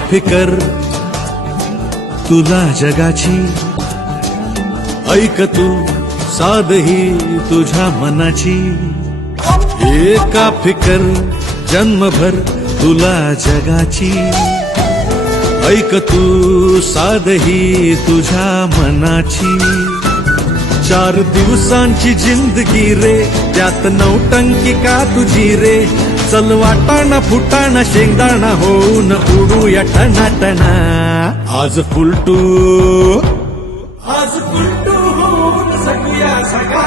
फिकर तुला जगाची, ऐक तू साधही तुझ्या मनाची. एका फिकर जन्मभर तुला जगाची, ऐक तू साधही तुझ्या मनाची. 4 दिवसांची जिंदगी रे, त्यात नौटंकी का तुझी रे. चल वाटाणा फुटाणा शेंगदाणा होऊन उडूया टनाटना. आज फुलटू होऊन सगळ्या सगळा